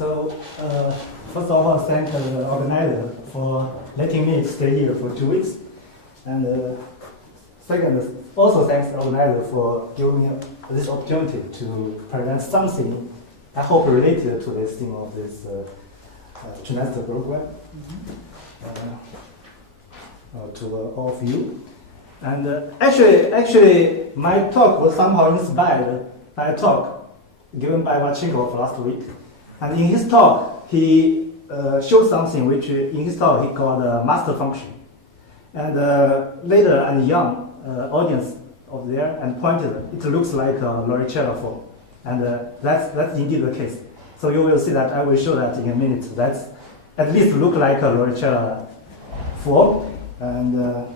So, first of all, thank the organizer for letting me stay here for 2 weeks. And second, also thanks the organizer for giving me this opportunity to present something, I hope, related to this theme of this trimester program to all of you. And actually, my talk was somehow inspired by a talk given by Marchenko last week. And in his talk, he showed something which in his talk he called a master function. And later, a young audience over there and pointed, it looks like a Lauricella form. And that's indeed the case. So you will see that I will show that in a minute. That's at least look like a Lauricella form. And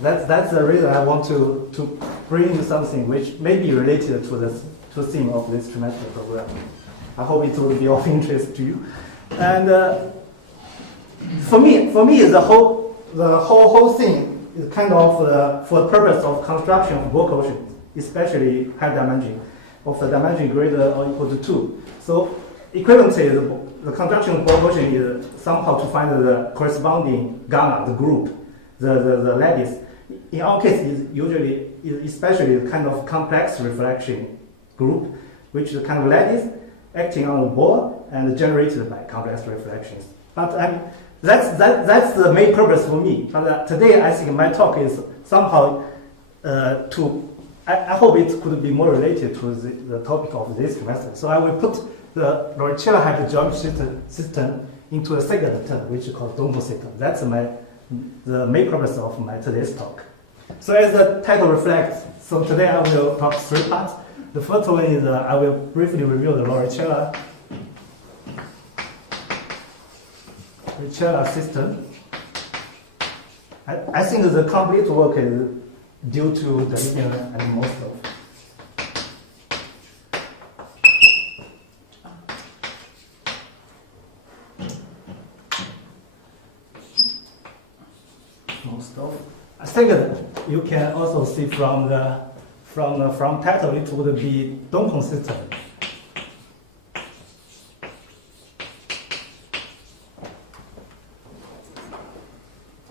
that's the reason I want to bring you something which may be related to the theme of this trimester program. I hope it will be of interest to you. And for me, the whole thing is kind of for the purpose of construction of ball quotient, especially high dimension, of the dimension greater or equal to 2. So equivalently, the construction of ball quotient is somehow to find the corresponding gamma, the group, the lattice. In our case, especially the kind of complex reflection group, which is a kind of lattice acting on the ball and generated by complex reflections. But that's the main purpose for me. But today, I think my talk is somehow I hope it could be more related to the topic of this semester. So I will put the Lauricella hypergeometric system into a second term, which is called Dunkl system. That's the main purpose of my today's talk. So as the title reflects, so today I will talk 3 parts. The first one is I will briefly review the Lauricella system. I think the complete work is due to Dali and Mostow. Second, you can also see from title it would be Dunkl system.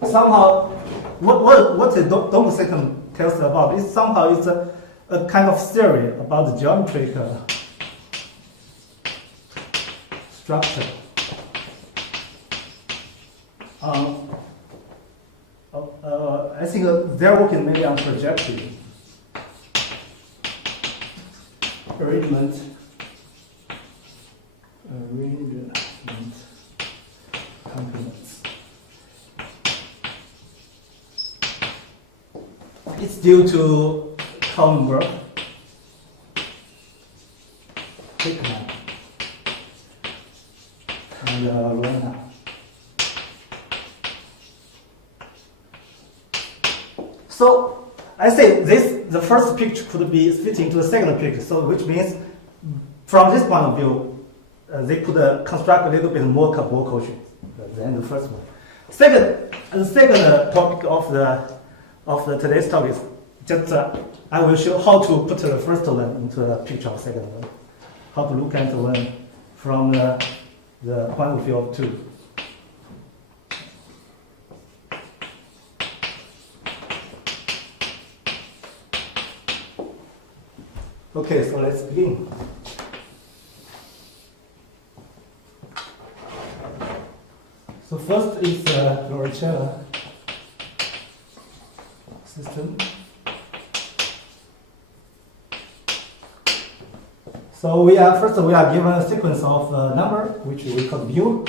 Somehow, what the Dunkl system tells about is somehow it's a kind of theory about the geometric structure. I think their work is mainly on projective arrangement complements. It's due to Couwenberg, Heckman and Looijenga. So I say the first picture could be fitting to the second picture. So which means from this point of view, they could construct a little bit more ball quotient than the first one. The second topic of the today's talk is just I will show how to put the first one into the picture of the second one. How to look at one from the point of view of 2. Okay, so let's begin. So first is the Lauricella system. So we are given a sequence of number which we call mu.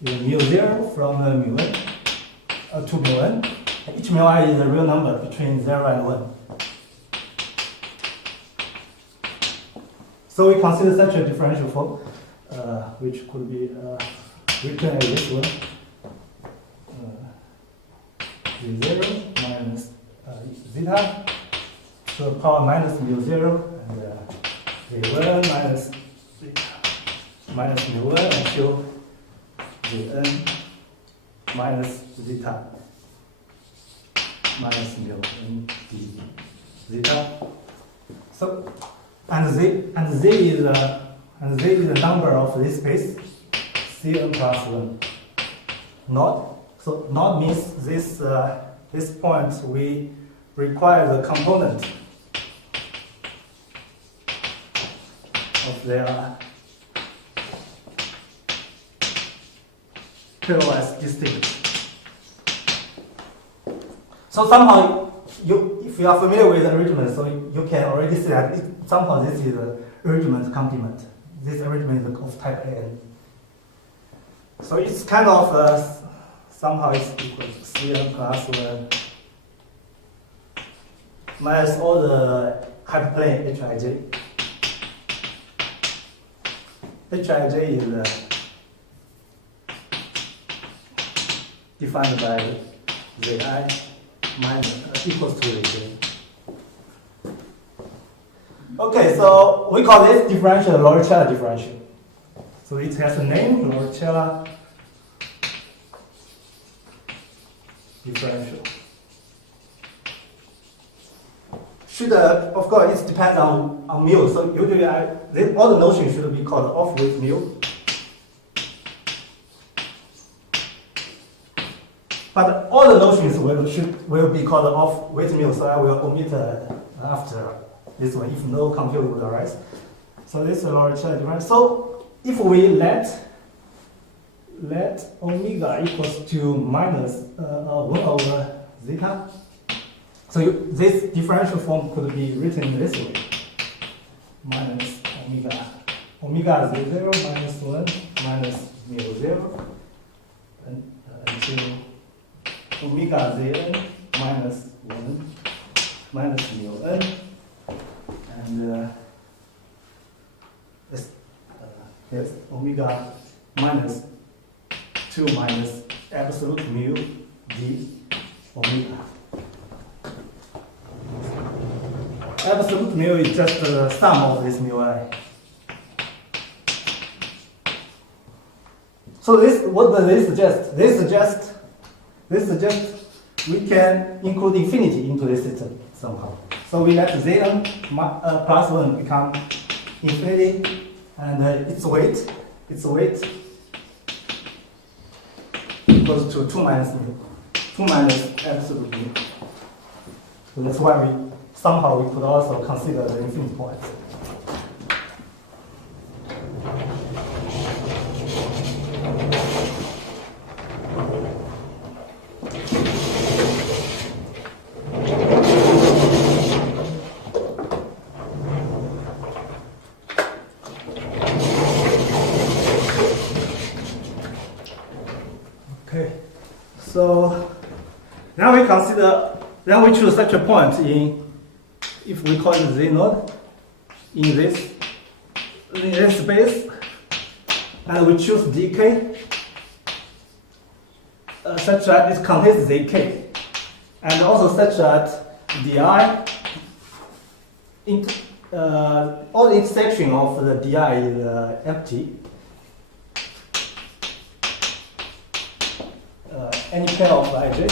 Mu 0 from mu n to mu n. Each mu I is a real number between 0 and 1. So we consider such a differential form, which could be written as this one: v0 minus zeta to the power minus mu 0 and v1 minus zeta minus mu1 until vn minus zeta. minus mu in d zeta. So z is the number of this space Cn plus 1 node. So node means this point we require the component of their pairwise distinct. So somehow, if you are familiar with arrangement, so you can already see that somehow this is the arrangement complement. This arrangement is of type An. So it's kind of somehow it's equal to Cn plus 1 minus all the hyperplane Hij. Hij is defined by Zi minus equals to Zi. Okay, so we call this differential Lauricella differential. So it has a name, Lauricella differential. Should of course it depends on mu. So usually all the notions should be called off with mu. But all the notions will be called off with mu. So I will omit after this one if no compute would arise. So this is Lauricella differential. So if we let omega equals to minus 1 over zeta. So this differential form could be written this way: minus omega is 0 minus 1 minus mu 0 until omega Zn minus 1 minus mu n, and yes, omega minus 2 minus absolute mu d omega. Absolute mu is just the sum of this mu I. So what does this suggest? This suggests we can include infinity into this system somehow. So we let Zn plus 1 become infinity, and its weight equals to 2 minus absolute mu. So that's why we could also consider the infinite points. Okay, so now we choose such a point if we call it Z node in this space, and we choose dk such that it contains zk, and also such that di all the intersection of the di is empty. Any pair of ij,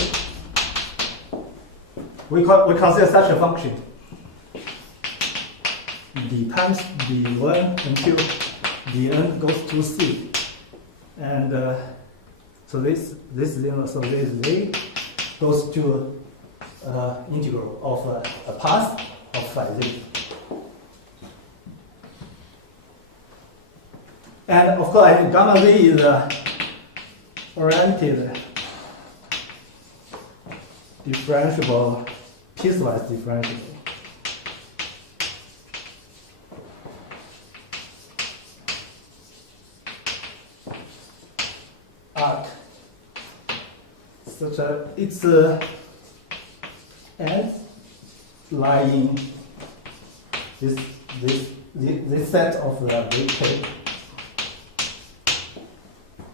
we consider such a function d times d1 until dn goes to c, and so this z goes to integral of a path of phi z. And of course, gamma z is oriented differentiable, piecewise differentiable. Arc such that its ends lie in this set of the vk.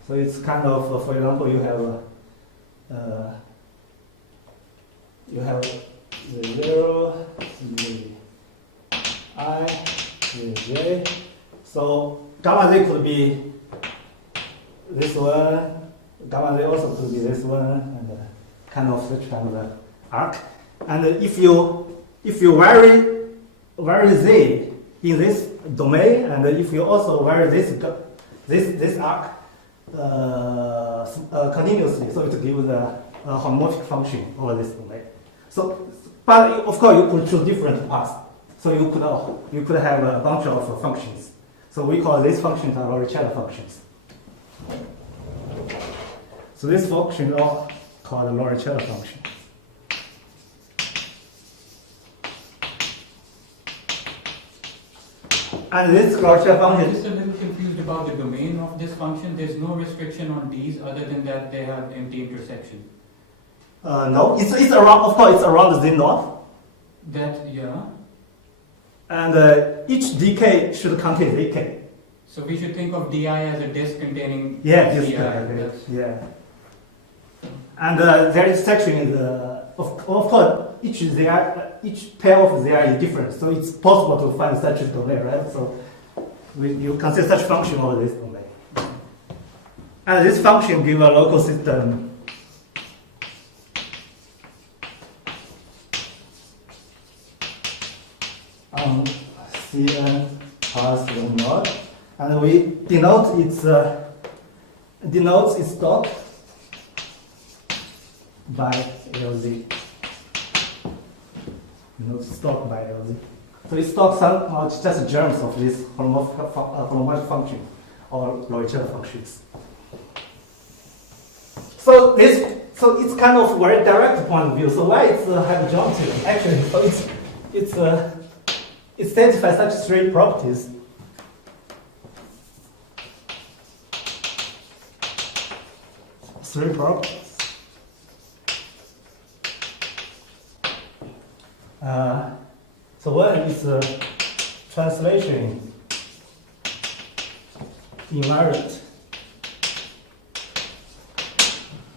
So it's kind of, for example, you have the 0, the I, the j. So gamma z could be this one, gamma z also could be this one, and kind of such kind of arc. And if you vary z in this domain, and if you also vary this arc continuously, so it gives a homomorphic function over this domain. So, but of course you could choose different paths. So you could have a bunch of functions. So we call these functions are Lauricella functions. So this function are called the Lauricella function. And this Lauricella function. I'm just a little confused about the domain of this function. There's no restriction on these other than that they have empty intersection. No, it's around. Of course, it's around the z naught. That yeah. And each dk should contain zk. So we should think of di as a disk containing Yeah, di. yeah. And their intersection is of course each pair of ZR is different, so it's possible to find such a domain, right? So you consider such function over this domain. And this function gives a local system on Cn plus 1 naught, and we denote its dot by LZ. Denotes dot by LZ. So it's dot somehow just germs of this homomorphic function or Lauricella functions. So it's kind of very direct point of view. So why it's hypergeometric? Actually, so it satisfies such three properties. Three properties. So one is translation invariant.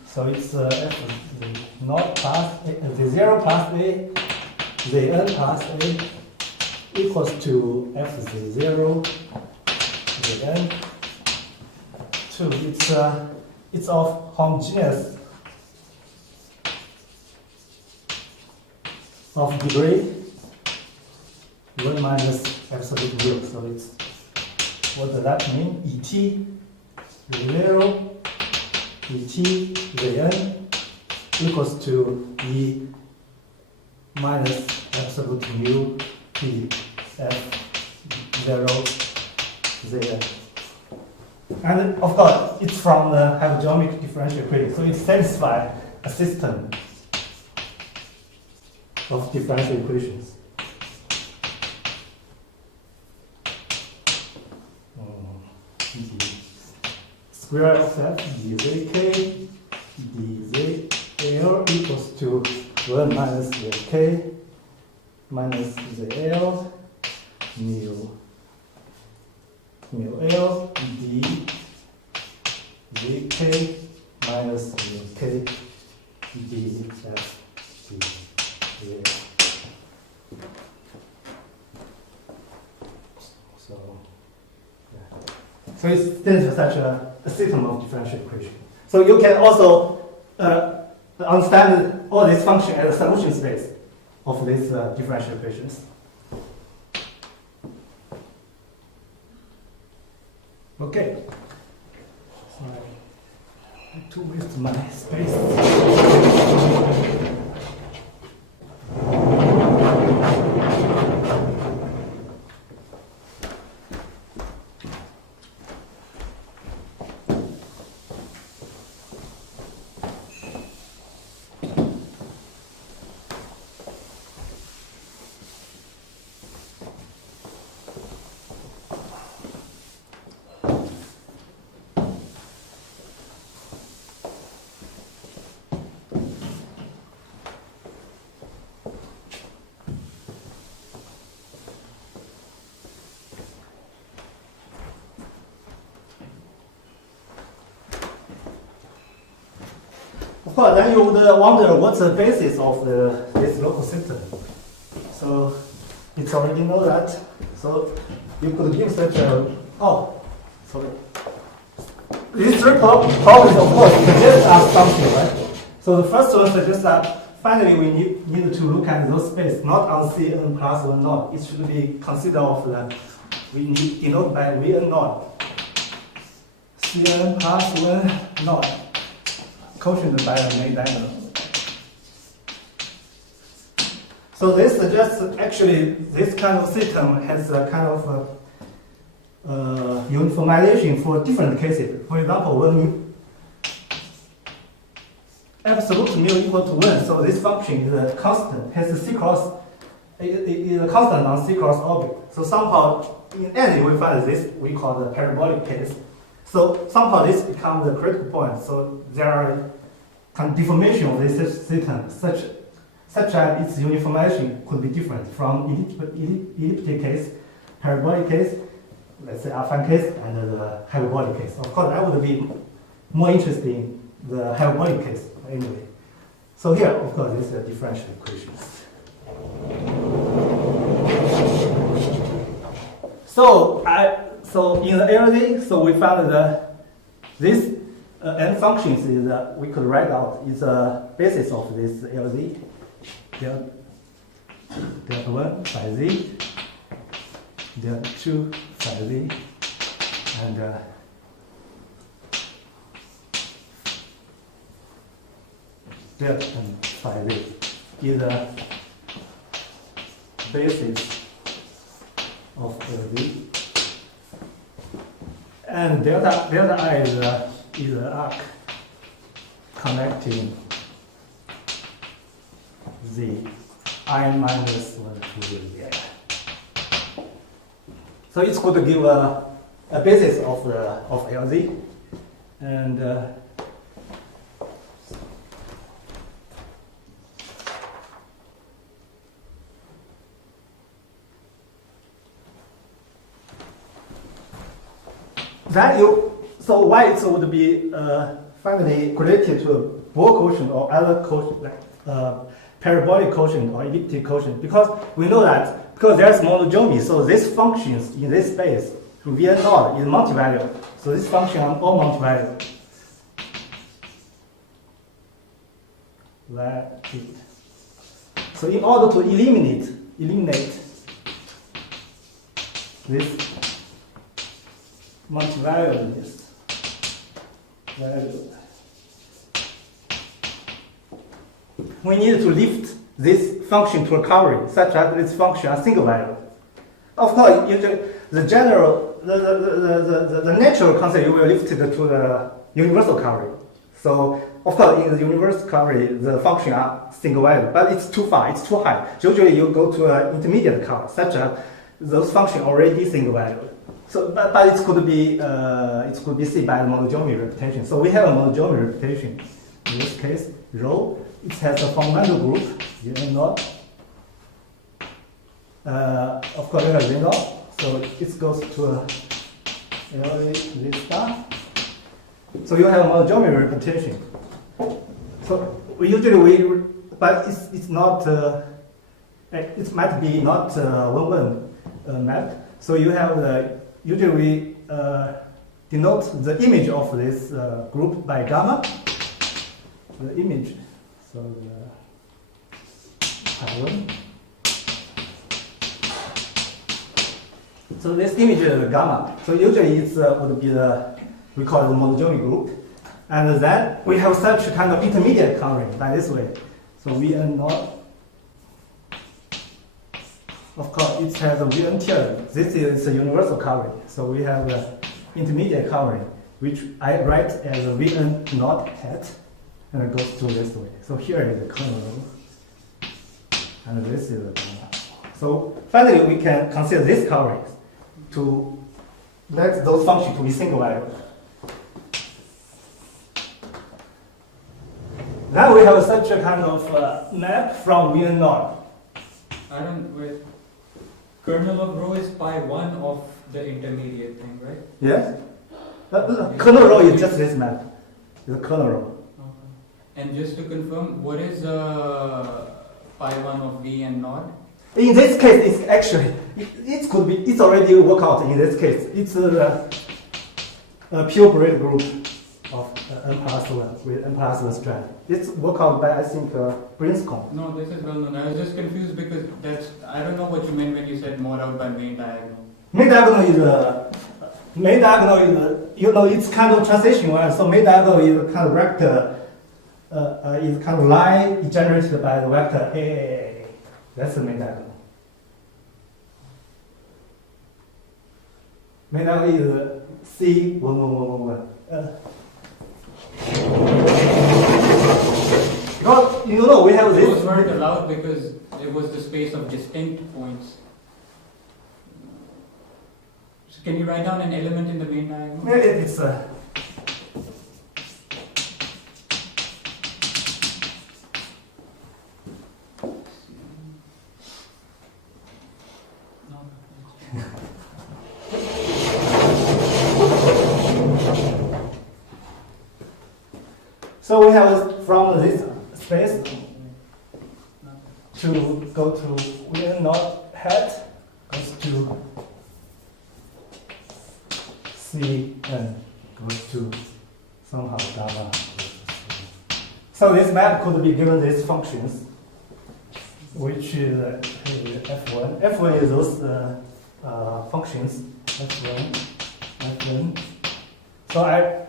So it's f the naught plus the 0 plus a, the n plus a equals to f the 0, the n. 2. It's of homogeneous of degree 1 minus absolute 0. So it's, what does that mean? Et the 0, et the n equals to e minus absolute mu p f 0 the n. And of course, it's from the hypergeometric differential equation, so it satisfies a system of differential equations. The square of f dzk dzl equals to 1 minus the k minus the l mu L d zk minus mu k d f d. So it's such a system of differential equation. So you can also understand all these functions as a solution space of these differential equations. Okay. Sorry, to waste my space. Of course, then you would wonder what's the basis of this local system. So it's already know that. So you could give such a these three problems, of course, suggest us something, right? So the first one suggests that finally, we need to look at those space, not on Cn plus 1 node. It should be considered of the, we need denote by Vn node. Cn plus 1 node, quotient by the main diagonal. So this suggests actually this kind of system has a kind of uniformization for different cases. For example, when absolute mu equal to 1, so this function is a constant, has a c-cross, is a constant on c-cross orbit. So somehow, in any we find this, we call the parabolic case. So somehow this becomes the critical point. So there are kind of deformation of this system, such that its uniformization could be different from elliptic case, parabolic case, let's say affine case, and the hyperbolic case. Of course, I would be more interested in the hyperbolic case anyway. So here, of course, this is a differential equation. So in the LZ, so we found that this n functions is we could write out is a basis of this LZ. Delta 1 phi z, delta 2 phi z, and delta n phi z is a basis of LZ. And delta I is an arc connecting the I minus 1 to the I. So it's going to give a basis of LZ, and so why it would be finally related to a Bohr quotient or other quotient like parabolic quotient or elliptic quotient, because we know that because there's monodromy, so this functions in this space to Vn node is multivariate. So this function are all multivariate. That's it. So in order to eliminate this multivariateness value, we need to lift this function to recovery such that this function are single valued. Of course, the natural concept you will lift it to the universal recovery. So of course, in the universal recovery, the function are single valued, but it's too far, it's too high. Usually, you go to an intermediate recovery such that those functions already single valued. So, but it could be seen by the monodromy representation. So we have a monodromy representation. In this case, rho. It has a fundamental group, Vn naught. Of course, there is V naught, so it goes to a this star. So you have a monodromy representation. So but it's not. It might be not 1-1 map. So you have usually we denote the image of this group by gamma. The image. So the so this image is the gamma. So usually it's would be we call it the monodromy group, and then we have such kind of intermediate covering by this way. So Vn naught. Of course, it has a Vn theorem. This is a universal covering. So we have the intermediate covering, which I write as a Vn naught hat. And it goes to this way. So here is the kernel, and this is the gamma. So finally, we can consider this covering to let those functions to be single valued. Now we have such a kind of map from Vn naught. I don't wait. Kernel of rho is pi 1 of the intermediate thing, right? Yes. Kernel rho is just this map. It's a kernel rho. And just to confirm, what is pi 1 of Vn naught? In this case, it's actually, it could be, it's already worked out in this case. It's a pure braid group of n+1 with n+1 strand. It's worked out by, I think, Brinscombe. No, this is well known. I was just confused because I don't know what you meant when you said mod out by main diagonal. Main diagonal is, it's kind of transition one. So main diagonal is kind of vector, is kind of line generated by the vector A. That's the main diagonal. Main diagonal is C1111. Because we have this. Those weren't allowed because it was the space of distinct points. So can you write down an element in the main diagonal? Yeah, it's So we have from this space to go to N naught hat goes to Cn goes to somehow gamma. So this map could be given these functions, which is f1. F1 is those functions f1. So I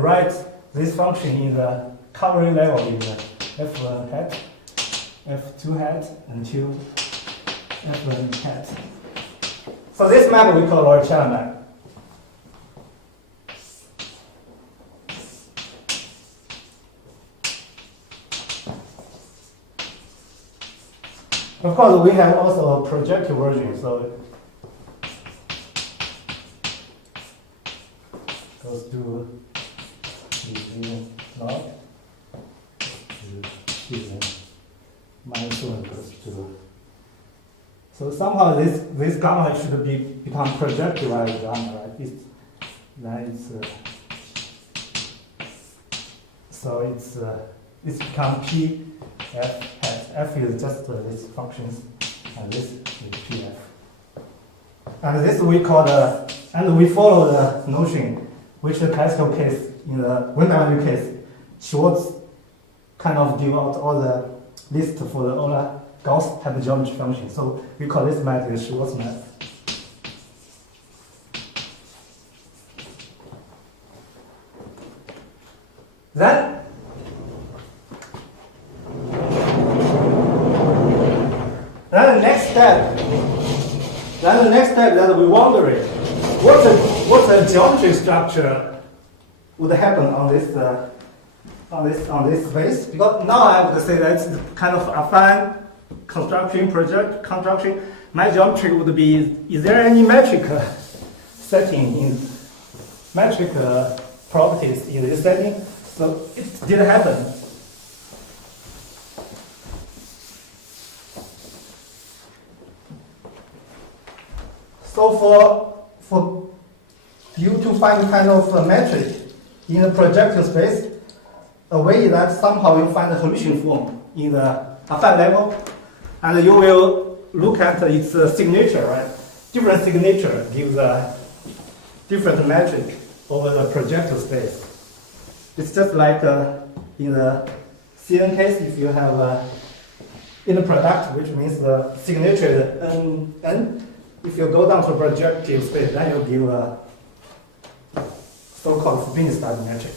write this function in the covering level in the f1 hat, f2 hat, until f1 hat. So this map we call Lauricella map. Of course, we have also a projective version, so it goes to log -1 goes to. So somehow this gamma should become projectivized gamma, right? It's become P f hat. F is just these functions, and this is Pf. And this we call and we follow the notion, which the classical case in the one-dimensional case, Schwartz kind of give out all the list for the all Gauss hypergeometry functions. So we call this method Schwartz method. Then the next step that we wondering, what the geometry structure would happen on this space? Because now I would say that it's kind of affine construction. My geometry would be: is there any metric setting in metric properties in this setting? So it didn't happen. So for you to find kind of a metric in a projective space, a way that somehow you find a Hermitian form in the affine level, and you will look at its signature, right? Different signature gives a different metric over the projective space. It's just like in the Cn case, if you have inner product, which means the signature is n. If you go down to projective space, then you give a so-called spin-style metric.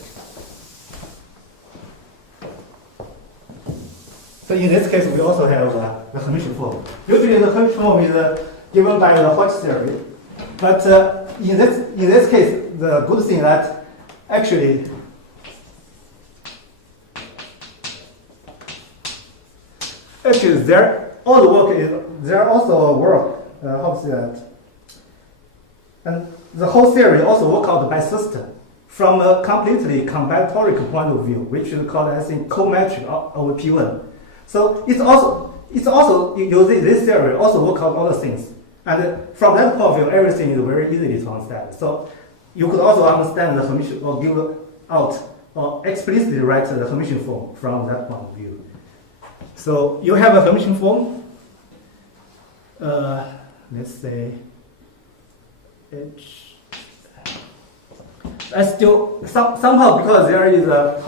So in this case, we also have the Hermitian form. Usually the Hermitian form is given by the Hodge theory. But in this case, the good thing that actually there also a work, how to say that? And the whole theory also worked out by system from a completely combinatoric point of view, which is called, I think, co-metric over P1. So it's also using this theory also work out other things. And from that point of view, everything is very easy to understand. So you could also understand the Hermitian, or give out, or explicitly write the Hermitian form from that point of view. So you have a Hermitian form. Let's say H. I still somehow, because there is a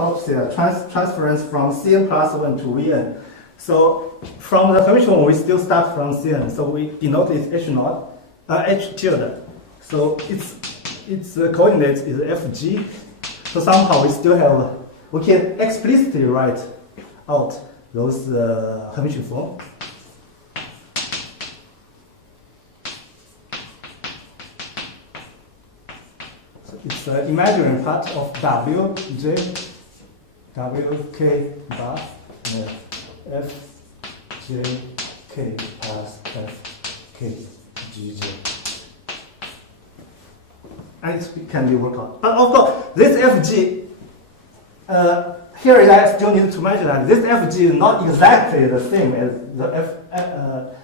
transference from Cn plus 1 to Vn. So from the Hermitian form, we still start from Cn. So we denote it H naught, H tilde. So its coordinate is Fg. So somehow we still have, we can explicitly write out those Hermitian forms. It's the imaginary part of Wj, Wk bar, Fjk plus Fkgj. And it can be worked out. But of course, this Fg, here I still need to mention that this Fg is not exactly the same as the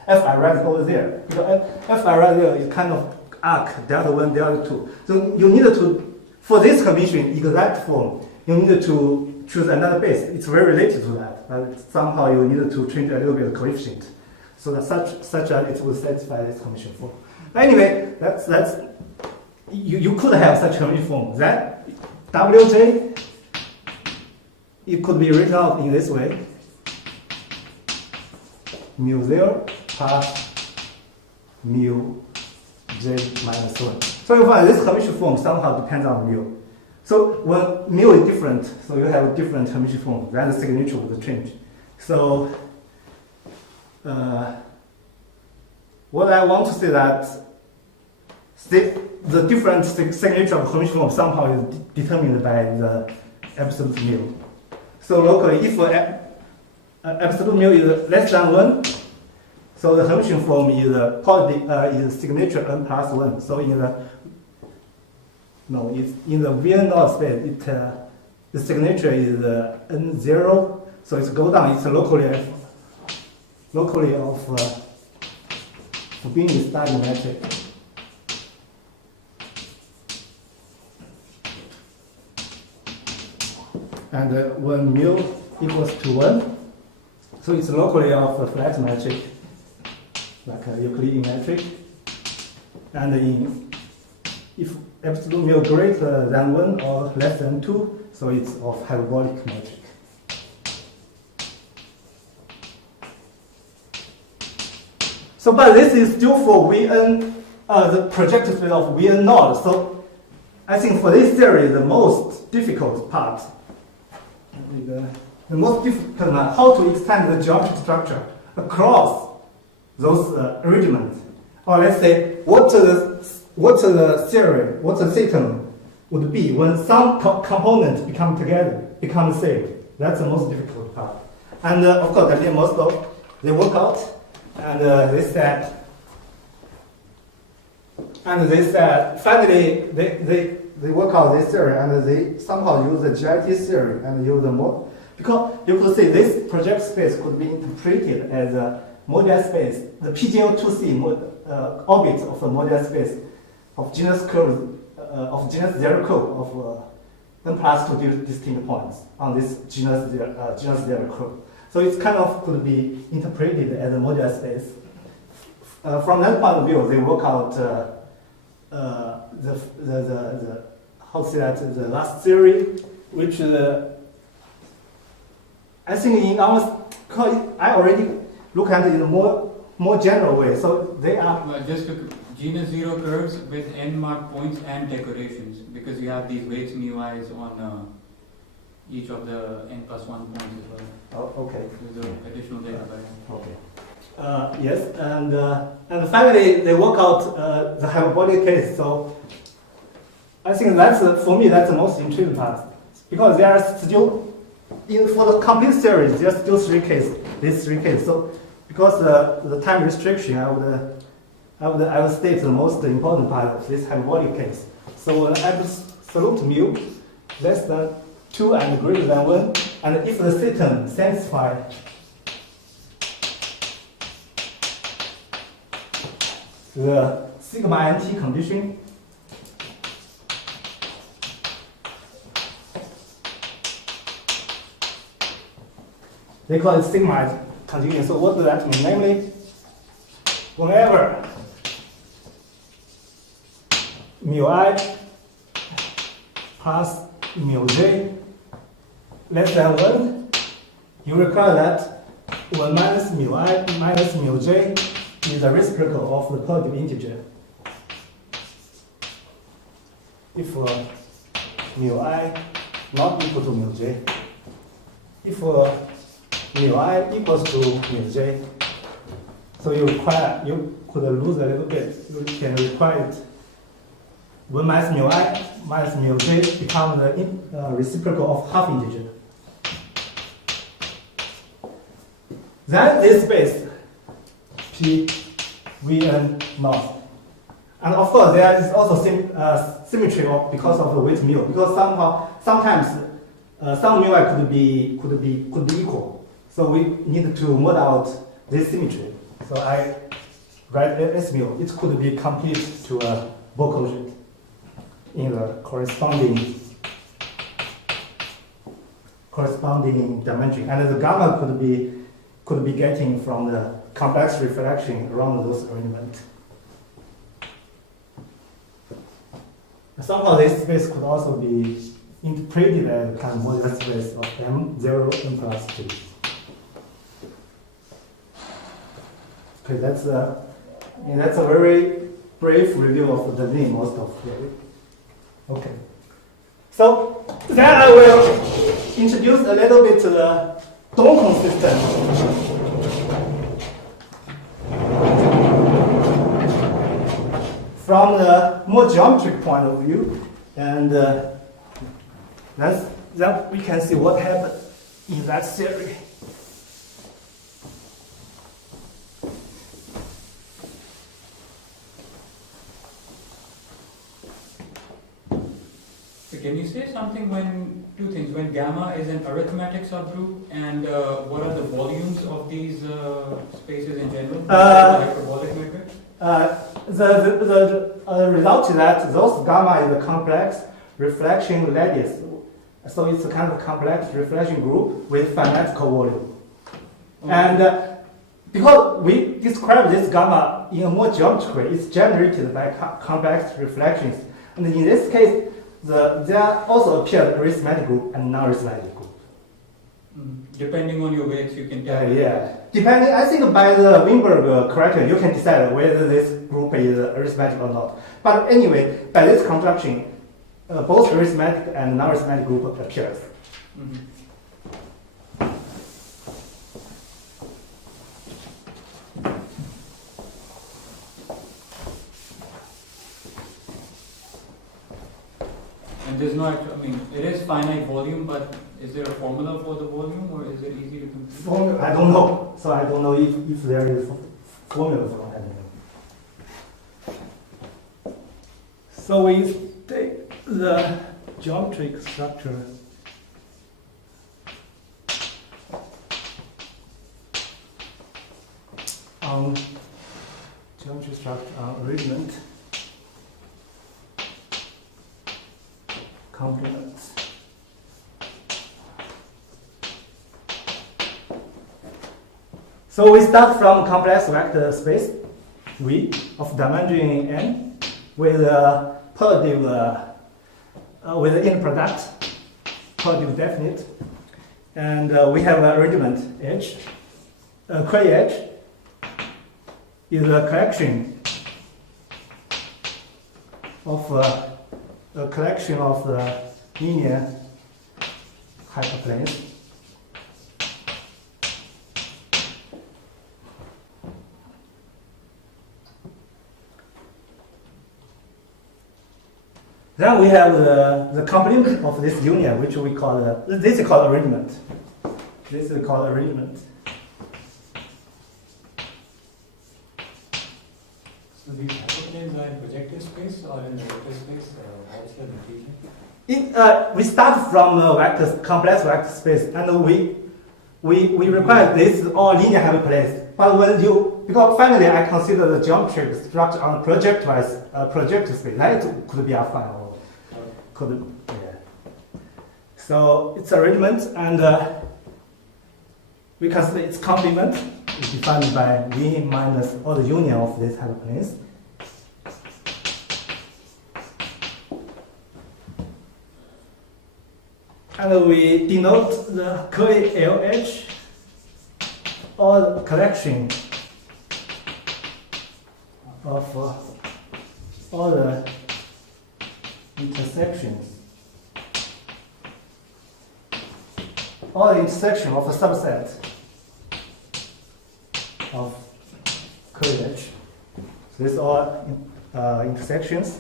F I write over there. Because F I write there is kind of arc, delta 1, delta 2. So you need to, for this Hermitian exact form, you need to choose another base. It's very related to that, but somehow you need to change a little bit of coefficient, so that such that it will satisfy this Hermitian form. Anyway, that's you could have such Hermitian form. That Wj, it could be written out in this way: mu0 plus mu j minus 1. So you find this Hermitian form somehow depends on mu. So when mu is different, so you have a different Hermitian form, then the signature will change. So what I want to say that the different signature of Hermitian form somehow is determined by the absolute mu. So locally, if absolute mu is less than 1, so the Hermitian form is is signature n plus 1. So in the Vn naught space, the signature is n0. So it's go down. It's locally of being Dali metric. And when mu equals to 1, so it's locally of a flat metric, like a Euclidean metric. And if absolute mu greater than 1 or less than 2, so it's of hyperbolic metric. So, but this is still for Vn, the projective space of Vn naught. So, I think for this theory, the most difficult part, the most difficult part, how to extend the geometric structure across those arrangements. Or let's say, what the theory, what the system would be when some components become together, become the same. That's the most difficult part. And of course, Dali and Mostow, they work out, and they said, finally, they work out this theory, and they somehow use the GIT theory and use the mode, because you could see this project space could be interpreted as a moduli space, the PGO2C orbit of a moduli space of genus curve, of genus zero curve of n plus 2 distinct points on this genus zero curve. So it kind of could be interpreted as a moduli space. From that point of view, they work out the last theory, which I think in our, I already look at it in a more general way. So they are just genus zero curves with n marked points and decorations, because you have these weights mu i's on each of the n plus 1 points as well. Oh, okay. There's additional data by okay. Yes, and finally they work out the hyperbolic case. So I think that's for me that's the most intriguing part, because there are still for the complete series there are still these three cases. So because the time restriction, I would state the most important part of this hyperbolic case. So absolute mu less than 2 and greater than 1, and if the system satisfies the sigma nt condition, they call it sigma continuous. So what does that mean? Namely, whenever mu I plus mu j less than 1, you require that 1 minus mu I minus mu j is the reciprocal of the positive integer. If mu I not equal to mu j, if mu I equals to mu j, so you could lose a little bit. You can require it 1 minus mu I minus mu j become the reciprocal of half integer. Then this space P, V, and naught. And of course, there is also symmetry because of the weight mu. Because sometimes some mu I could be equal. So we need to mod out this symmetry. So I write S mu. It could be complete to a Boole quotient in the corresponding dimension. And the gamma could be getting from the complex reflection around those arrangements. Somehow this space could also be interpreted as a kind of modular space of M0 n plus 2. Okay, that's a very brief review of the Dali and Mostow theory. Okay. So then I will introduce a little bit the Dunkl system. From the more geometric point of view, and then we can see what happened in that theory. So can you say something two things, when gamma is an arithmetic subgroup, and what are the volumes of these spaces in general? Hyperbolic metric? The result is that those gamma is a complex reflection radius. So it's a kind of complex reflection group with finite co-volume. Okay. And because we describe this gamma in a more geometric way, it's generated by complex reflections. And in this case, there also appeared arithmetic group and non-arithmetic group. Depending on your weights, you can tell. Yeah. Depending, I think by the Couwenberg criterion, you can decide whether this group is arithmetic or not. But anyway, by this construction, both arithmetic and non-arithmetic group appears. And there's no actual, it is finite volume, but is there a formula for the volume, or is it easy to compute? I don't know. So I don't know if there is a formula for that. So we take the geometric structure on arrangement complements. So we start from complex vector space V of dimension n with a positive with an inner product, positive definite, and we have an arrangement H. Query H is a collection of linear hyperplanes. Then we have the complement of this union, which we call this is called arrangement. This is called arrangement. So these hyperplanes are in projective space or in vector space? What's the notation? We start from a complex vector space, and we require this all linear hyperplanes. But because finally I consider the geometric structure on projective space, that could be affine. So it's arrangement, and we consider its complement is defined by V minus all the union of these hyperplanes. and we denote the curly LH or the collection of all the intersections. Or the intersection of a subset of curly H. So these are intersections.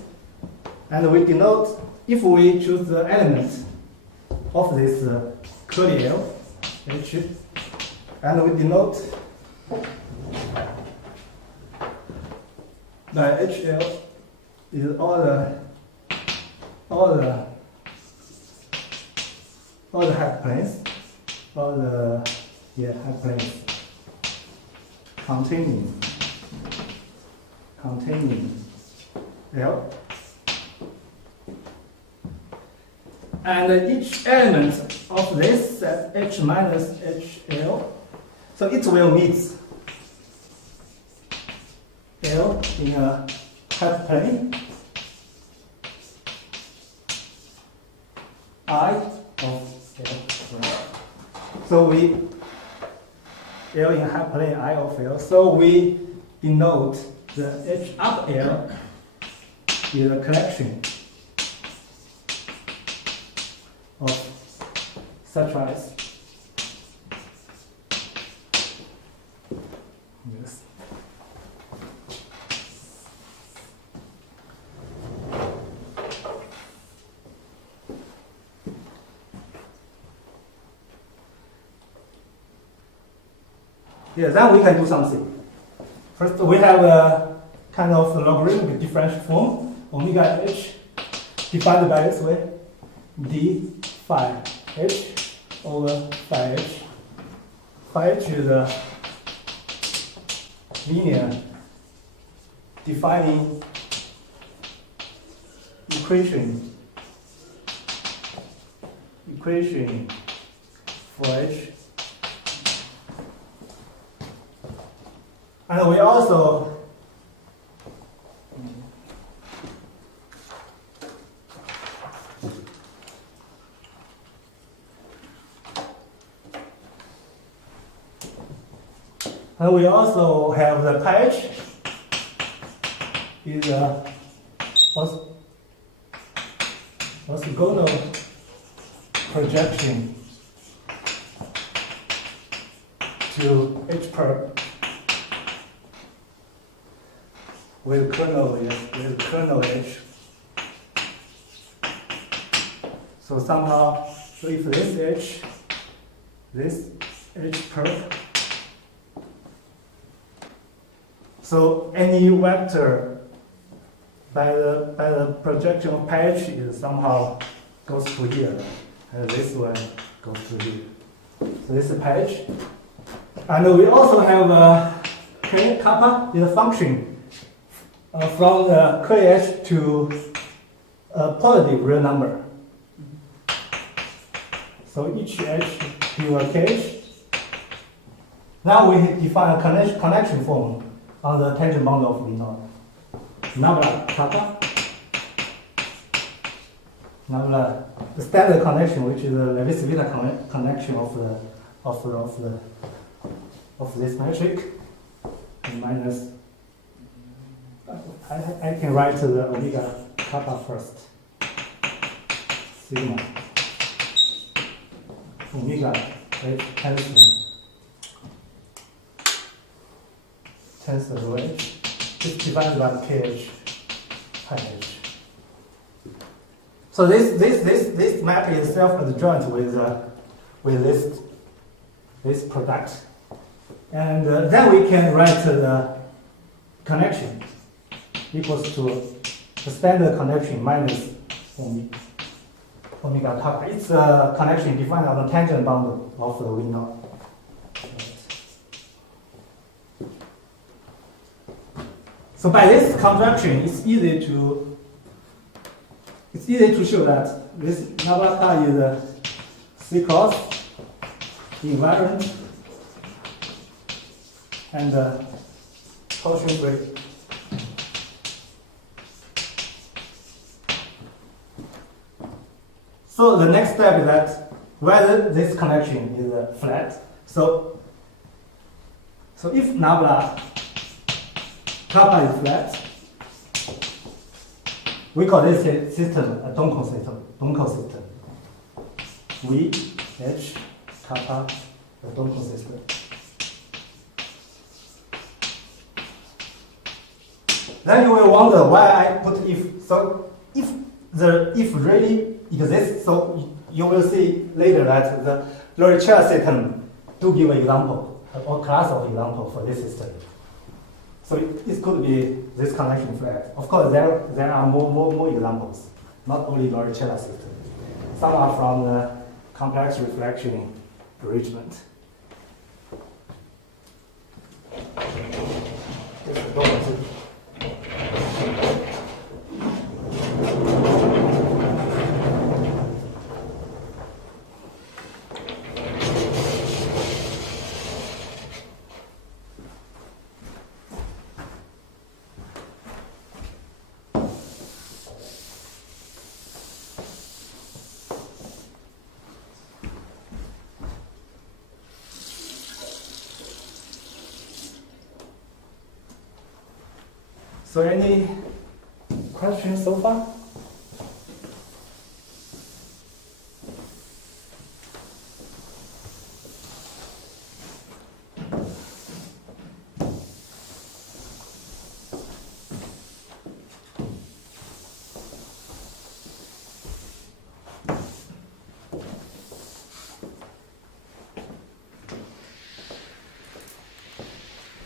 And we denote, if we choose the element of this curly L, H, and we denote that HL is all the hyperplanes, all the hyperplanes containing L. And each element of this set H minus HL, so it will meet L in a hyperplane I of L. So we L in hyperplane I of L. So we denote the H up L is a collection of such as yes. Yeah, then we can do something. First, we have a kind of logarithmic differential form, omega h, defined by this way, d phi h over phi h. Phi h is a linear defining equation for h. And we also have the patch is a orthogonal projection to H perp with kernel H. So somehow, so if this H perp, so any vector by the projection of patch is somehow goes to here, and this one goes to here. So this is patch, and we also have k kappa is a function from the curly H to a positive real number. So each H to a kh. Now we define a connection form on the tangent bound of V0. Nabla kappa. Nabla, the standard connection, which is the Levi-Civita connection of this metric, minus. I can write the omega kappa first. Sigma omega tensor rho h is divided by kh pi h. So this map is self-adjoint with this product, and then we can write the connection equals to the standard connection minus omega kappa. It's a connection defined on the tangent bound of the V0. So by this contraction, it's easy to show that this nabla is a C-cross invariant and torsion free. So the next step is that whether this connection is flat. So if nabla kappa is flat, we call this system a Dunkl system. V, H, kappa, the Dunkl system. Then you will wonder why I put if. So if really exists, so you will see later that the Lauricella system do give an example or class of example for this system. So it could be this connection flat. Of course, there are more examples, not only Lauricella system. Some are from the complex reflection arrangement. This is Dunkl system. So any questions so far?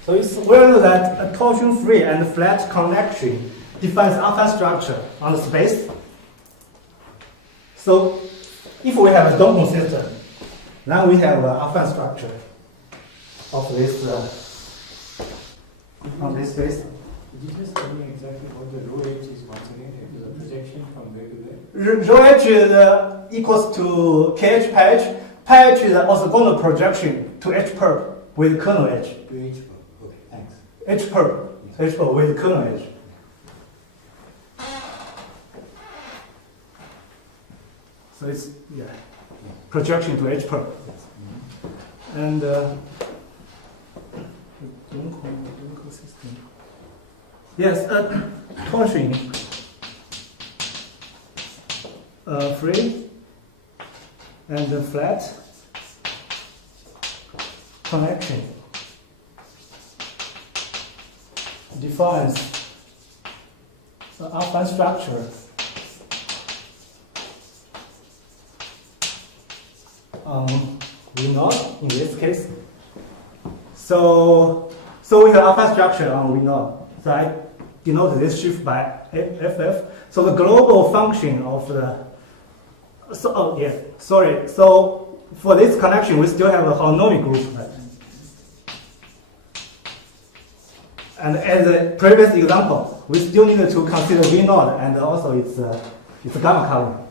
So it's well known that a torsion-free and flat connection defines alpha structure on the space. So if we have a Dunkl system, then we have an alpha structure of this on this space. Could you just tell me exactly what the rho h is once again? It is a projection from where to where? Rho h is equals to kh pi h. Pi h is an orthogonal projection to h perp with kernel h. To h. Okay, thanks. H perp, H perp with kernel h. So it's projection to H perp. And Dunkl system. Yes, torsion free and flat connection defines the alpha structure V naught in this case. So we have alpha structure on V naught. So I denote this shift by FF. So the global function of the So for this connection, we still have a harmonic group. And as the previous example, we still need to consider V naught and also its gamma covering.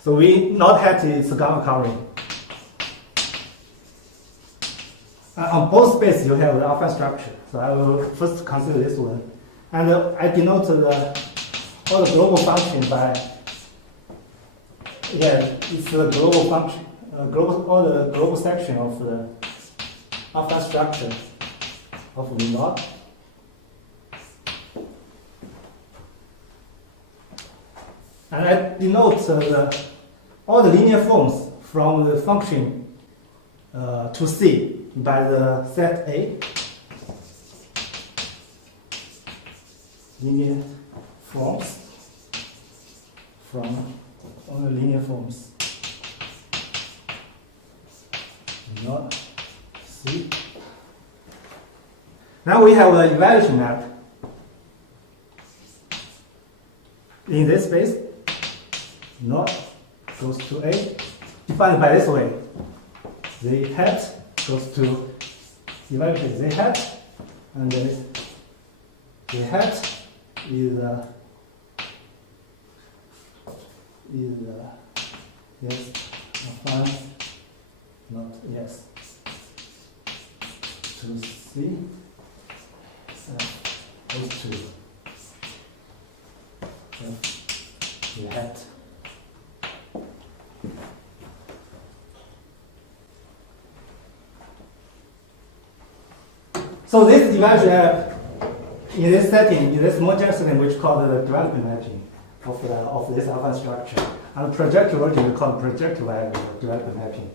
So V naught hat is gamma covering. On both space, you have the alpha structure. So I will first consider this one. And I denote all the global function by, it's the global function, all the global section of the alpha structure of V naught. And I denote all the linear forms from the function to C by the set A. Linear forms from all the linear forms. Not C. Now we have an evaluation map. In this space, not goes to A, defined by this way. Z hat goes to evaluate Z hat, and then Z hat is yes, fine, not yes. To C goes to F. in hat. So this division in this setting, in this module setting, which called the development mapping of this alpha structure, and the projective version we call projective development mapping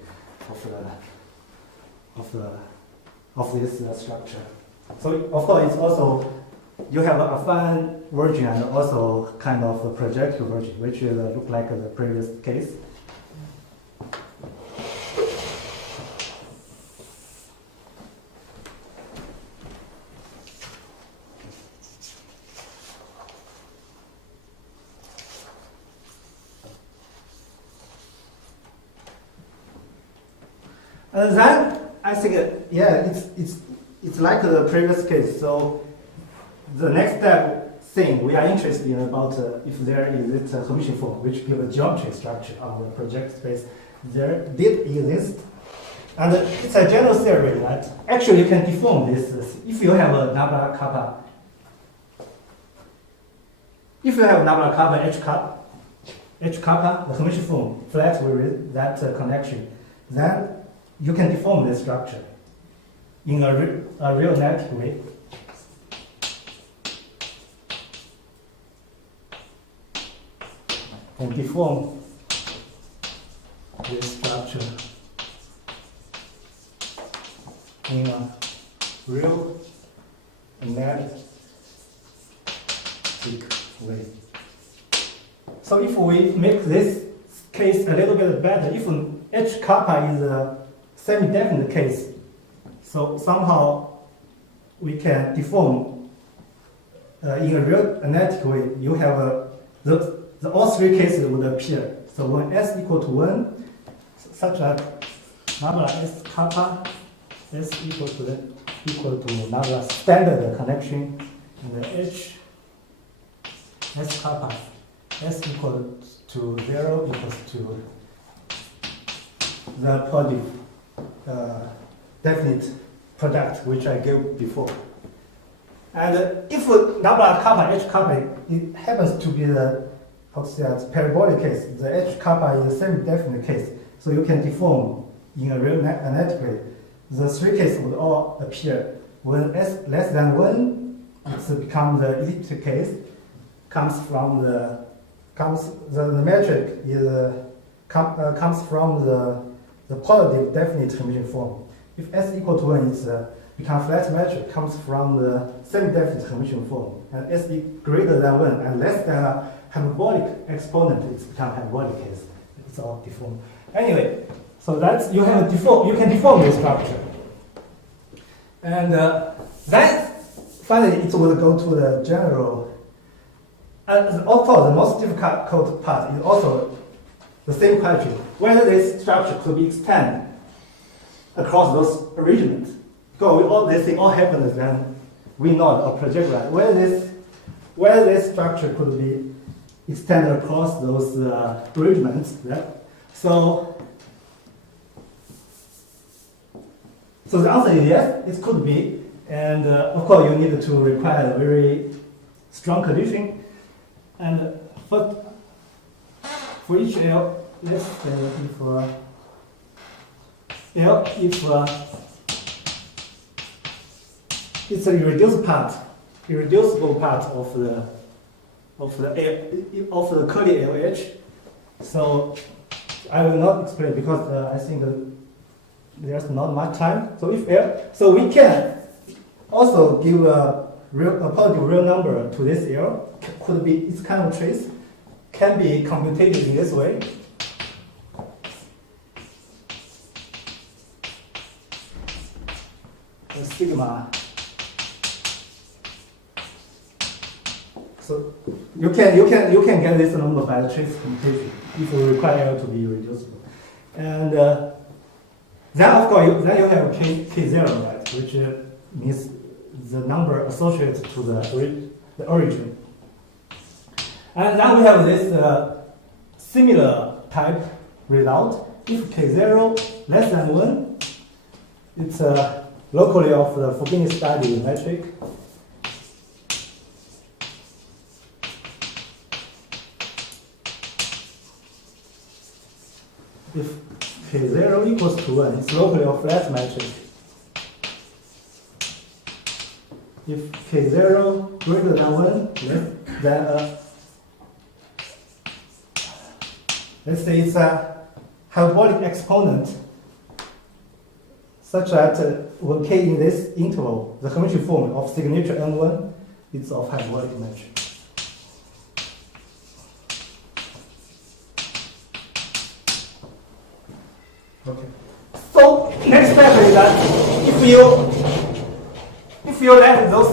of this structure. So of course it's also you have a affine version and also kind of a projective version, which will look like the previous case. And then I think, it's like the previous case. So the next step thing we are interested in about if there is a Hermitian form which give a geometry structure on the project space, there did exist. And it's a general theory that actually you can deform this if you have a nabla kappa. If you have nabla kappa H kappa, the Hermitian form flat with that connection, then you can deform this structure in a real net way. And deform this structure in a real analytic way. So if we make this case a little bit better, if H kappa is a semi-definite case, so somehow we can deform in a real analytic way. You have all three cases would appear. So when S equal to 1, such that nabla S kappa S equal to nabla standard connection in the H S kappa S equal to 0 equals to the positive definite product which I gave before. And if nabla kappa H kappa it happens to be the parabolic case, the H kappa is the semi-definite case, so you can deform in a real analytic way. The three cases would all appear. When S less than 1, it's become the elliptic case. The metric comes from the positive definite Hermitian form. If S equal to 1, it's become flat metric, comes from the semi-definite Hermitian form. And S greater than 1 and less than a hyperbolic exponent, it's become hyperbolic case. It's all deformed. Anyway, so that's you can deform this structure. And then finally it will go to the general. Of course, the most difficult part is also the same question: whether this structure could be extended across those arrangements. Because this thing all happens when we know or project right. Whether this structure could be extended across those arrangements. Right? So the answer is yes, it could be. And of course, you need to require a very strong condition. And for each L, let's say if L, if it's a irreducible part of the curly LH. So I will not explain because I think there's not much time. So if L, so we can also give a positive real number to this L. Could be its kind of trace, can be computed in this way. The sigma. So you can get this number by the trace computation if you require L to be reducible. And then of course you have K0, right, which means the number associated to the origin. And then we have this similar type result. If K0 less than 1, it's locally of the Fubini study metric. if K0 equals to 1, it's locally a flat matrix. If K0 greater than 1, then let's say it's a hyperbolic exponent such that when K in this interval, the Hermitian form of signature N1 is of hyperbolic matrix. Okay. So next step is that if you let those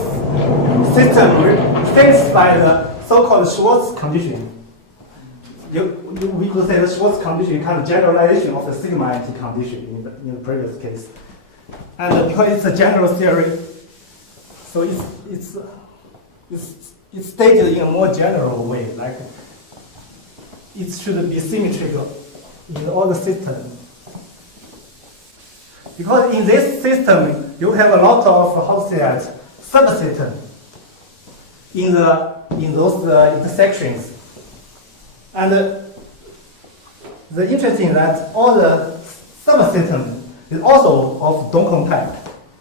systems satisfy the so-called Schwartz condition, we could say the Schwartz condition is kind of generalization of the sigma anti condition in the previous case. And because it's a general theory, so it's stated in a more general way, like it should be symmetrical in all the systems. Because in this system, you have a lot of, how to say that, subsystems in those intersections. And the interesting is that all the subsystems is also of Dunkl type.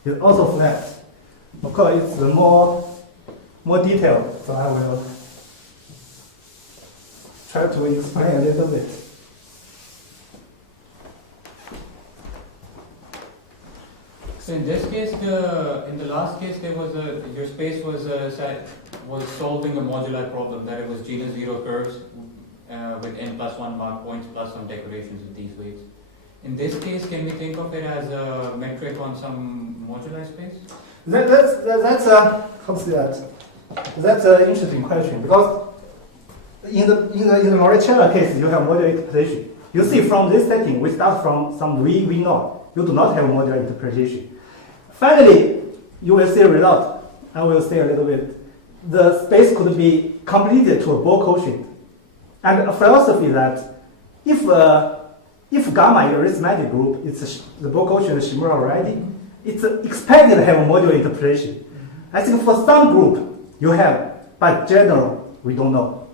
It's also flat. Of course, it's more detailed, so I will try to explain a little bit. So in this case, in the last case, there was your space was solving a modular problem, that it was genus zero curves with n+1 mark points plus some decorations with these weights. In this case, can we think of it as a metric on some modular space? That's how to say that? That's an interesting question, because in the Lauricella case, you have modular interpretation. You see from this setting, we start from some V naught. You do not have modular interpretation. Finally, you will see a result. I will say a little bit. The space could be completed to a Bohr quotient. And a philosophy that if gamma is a arithmetic group, the Bohr quotient is Shimura already, it's expected to have a modular interpretation. I think for some group you have, but general we don't know.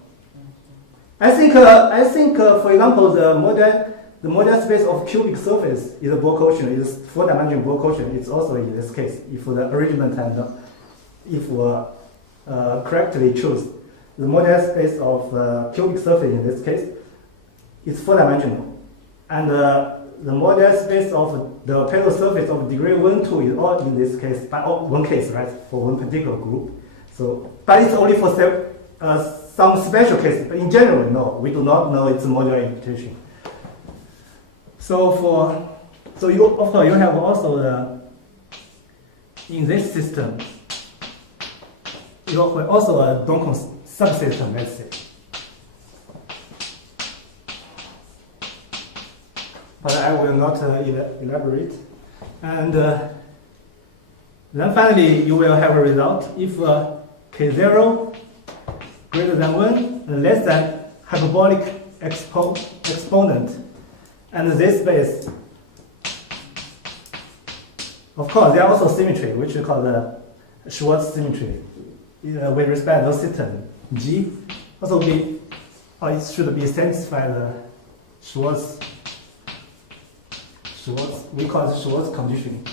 I think for example the model space of cubic surface is a Bohr quotient, is 4-dimensional Bohr quotient. It's also in this case if the arrangement and if correctly choose the model space of cubic surface in this case is 4-dimensional, and the model space of the pedal surface of degree 1, 2 is all in this case, but one case, right, for one particular group. So, but it's only for some special cases. But in general, no, we do not know its modular interpretation. So you of course you have also in this system you have also a Dunkl subsystem, let's say. But I will not elaborate. And then finally, you will have a result if K0 greater than 1 and less than hyperbolic exponent. And this space, of course, there are also symmetry, which we call the Schwartz symmetry. With respect to the system, G also be, or it should be satisfied the Schwartz, we call it Schwartz condition.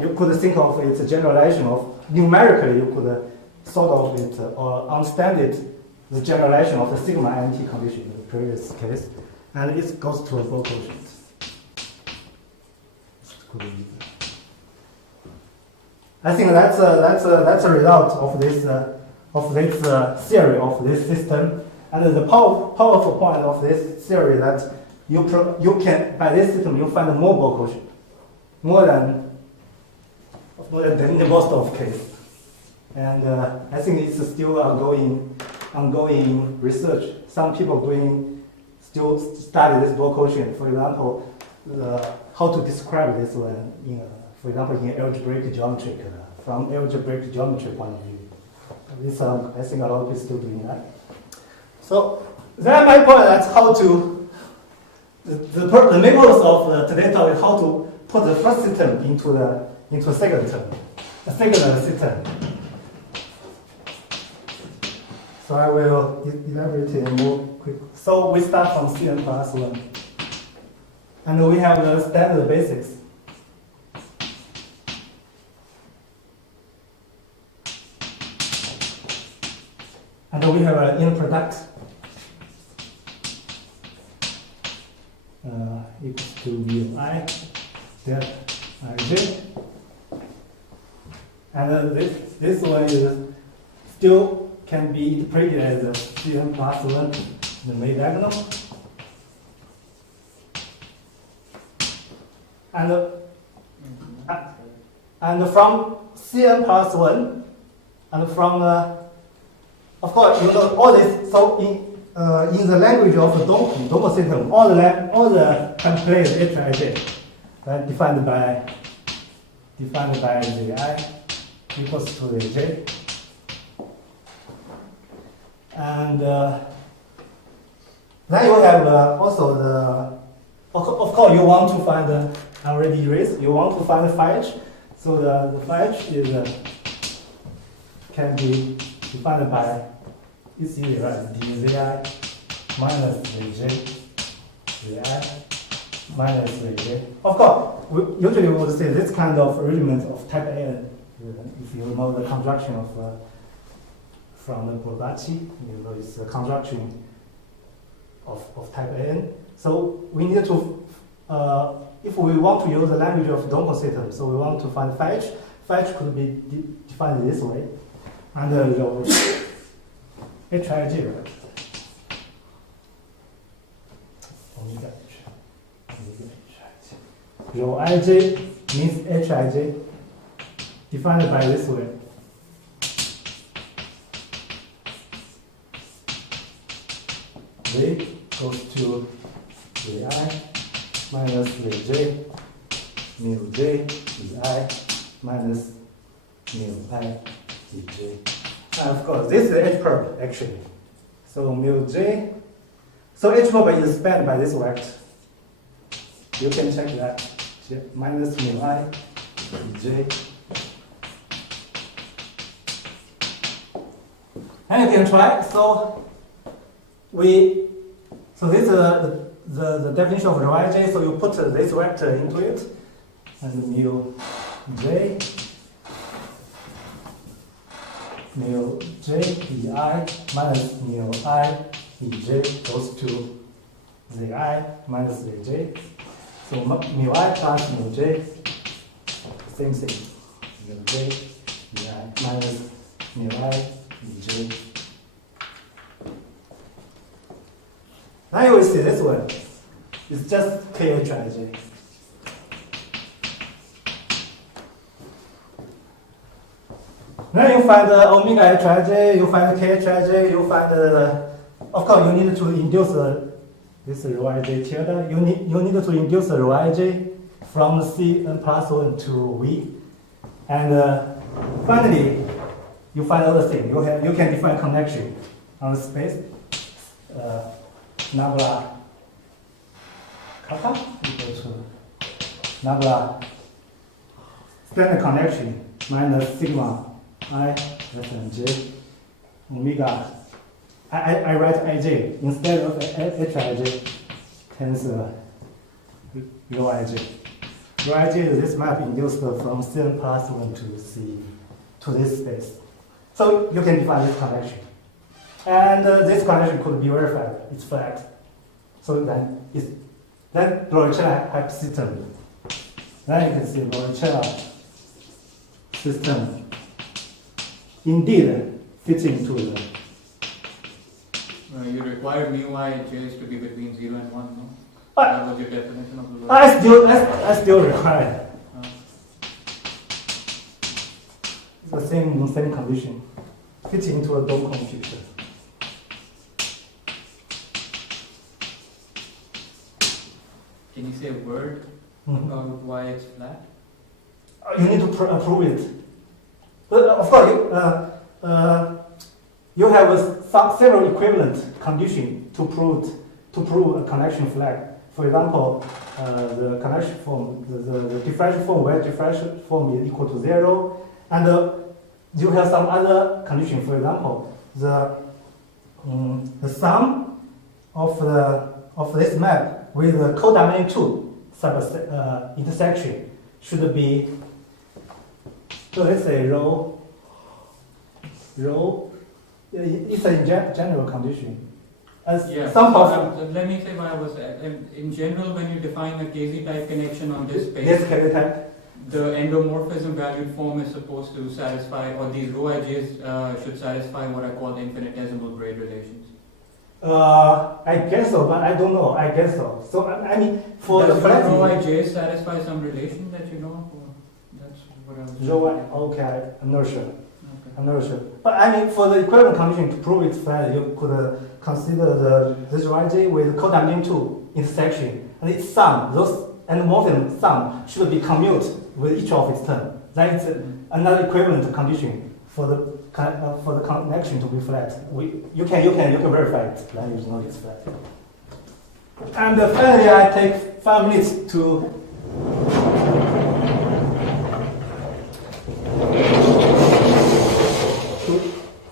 You could think of it as a generalization of, numerically you could sort of it or understand it, the generalization of the sigma anti condition in the previous case, and it goes to a Bohr quotient. I think that's a result of this theory of this system, and the powerful point of this theory that you can, by this system you find more Bohr quotient, more than in the Mostow case. And I think it's still ongoing research. Some people still study this Bohr quotient. For example, how to describe this one for example, in algebraic geometry, from algebraic geometry point of view. This, I think a lot of people still doing that. So that's my point. That's how to the main purpose of today's talk is how to put the first system into a second term, a second system. So So I will elaborate it more quickly. So we start from Cn plus 1. And we have the standard basics. And we have an inner product equals to mu I del ij. And this one is still can be interpreted as a Cn plus 1 the main diagonal. And from Cn plus 1 and from of course, you know all this. So in the language of the Dunkl system, all the templates Hij right, defined by Zi equals to Aj, and then you have also the. Of course, you want to find I already erased. You want to find the phi. So the phi is can be defined by. It's easy, right? dzi minus Vj, Zi minus Vj. Of course, usually we would say this kind of arrangement of type N, if you know the construction of from the Brodacci, you know it's the construction of type N. So we need to, if we want to use the language of Dunkl system, so we want to find phi. Phi could be defined this way, and Hij, right? Omega H. Rho Ij means Hij defined by this way. V goes to Zi minus Vj mu j Zi minus mu I Vj. And of course, this is H perp actually. So mu j. So H perp is spanned by this vector. You can check that. Minus mu I j. And you can try. So this is the definition of rho ij. So you put this vector into it, and mu j. Mu j Ei minus mu I Ej goes to Zi minus Vj. So mu I plus mu j, same thing. Mu j Ei minus mu I Ej. Now you will see this one. It's just Kij. Then you find the omega Hij, you find the Kij, you find of course you need to induce this rho Ij tilde. You need to induce the rho Ij from Cn plus 1 to V. And finally, you find other thing. You can define connection on the space. Nabla kappa equal to nabla standard connection minus sigma I less than j omega. I write ij instead of hij times rho ij. Rho ij is this map induced from Cn plus 1 to C to this space. So you can define this connection. And this connection could be verified. It's flat. So then Lauricella type system. Then you can see Lauricella system indeed fits into the. You require mu I j's to be between 0 and 1, no? That was your definition of the I still require it. It's the same condition. Fits into a Dunkl picture. Can you say a word about why it's flat? You need to prove it. But of course, you have several equivalent conditions to prove a connection flag. For example, the connection form, the differential form, where differential form is equal to 0, and you have some other condition. For example, the the sum of this map with the codomain 2 intersection should be, so let's say rho, it's a general condition. As Yeah, some let me say why I was, in general, when you define a KZ type connection on this space, this KZ type, the endomorphism valued form is supposed to satisfy, or these rho ij's should satisfy what I call the infinitesimal grade relations. I guess so, but I don't know. I guess so. So I mean, for Does the flat rho ij satisfy some relation that you know? Or that's what I was. rho I, okay, I'm not sure. Okay. I'm not sure. But I mean, for the equivalent condition to prove it's flat, you could consider this rho ij with codomain 2 intersection, and its sum, those endomorphism sum should be commute with each of its term. That is another equivalent condition for the connection to be flat. You can verify it. Then you know it's flat. And finally, I take 5 minutes to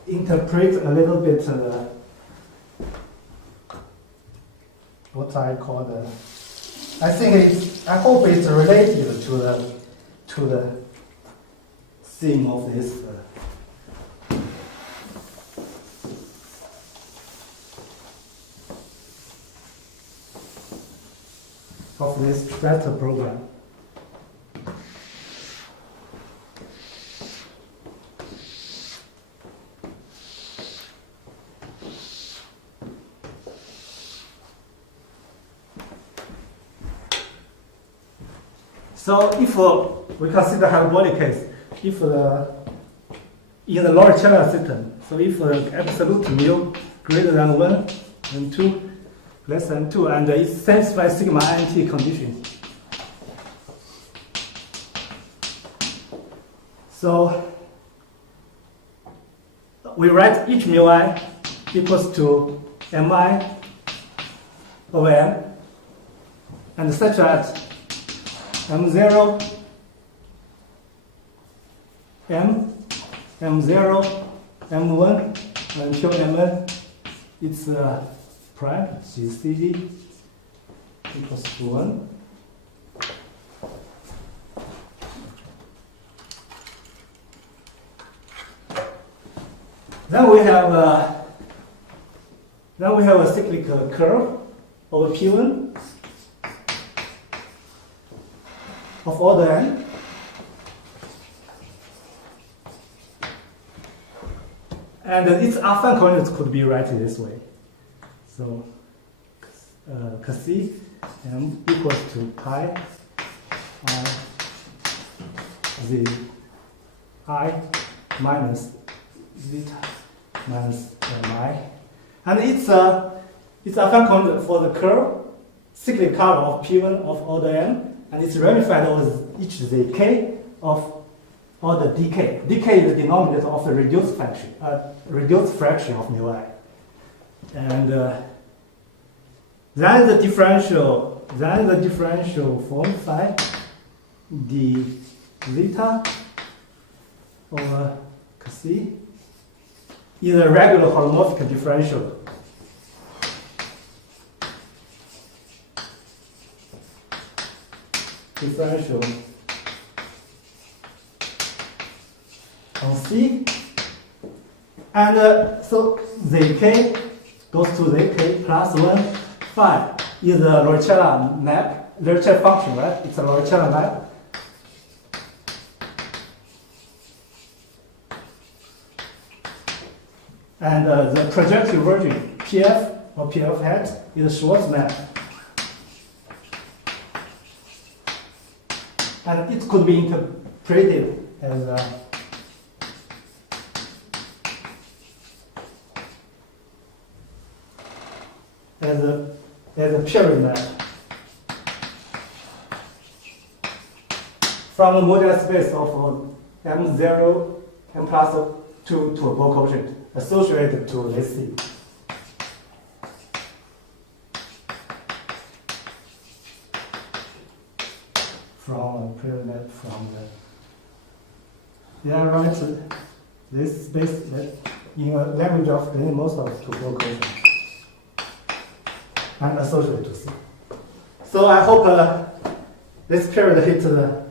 interpret a little bit what I call the. I hope it's related to the theme of this. Of this Trimester program. So if we consider hyperbolic case, if in the Lauricella system, so if absolute mu greater than 1 and 2, less than 2, and it satisfies sigma int condition. So we write each mu I equals to mi over m, and such that m0, m0, m1 until mn, it's prime GCD equals to 1. Then we have a cyclic curve over P1 of order n. And its affine coordinates could be written this way. So Kc m equals to pi r z I minus zeta minus mi, and it's affine coordinate for the curve, cyclic curve of P1 of order n, and it's ramified over each zk of order dk. Dk is the denominator of the reduced fraction of mu I. And then the differential form phi d zeta over Kc is a regular holomorphic differential. On C, and so zk goes to zk plus 1 phi is a Lauricella map, Lauricella function, right? It's a Lauricella map. And the projective version, Pf or Pf hat, is a Schwartz map. And it could be interpreted as a period map from a modular space of M0 and plus 2 to a Bohr quotient associated to this C. From a period map from the right this space in a language of Dali and Mostow to full quotient and associated to C. So I hope this period hit the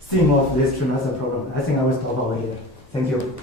theme of this trimester program. I think I will stop over here. Thank you.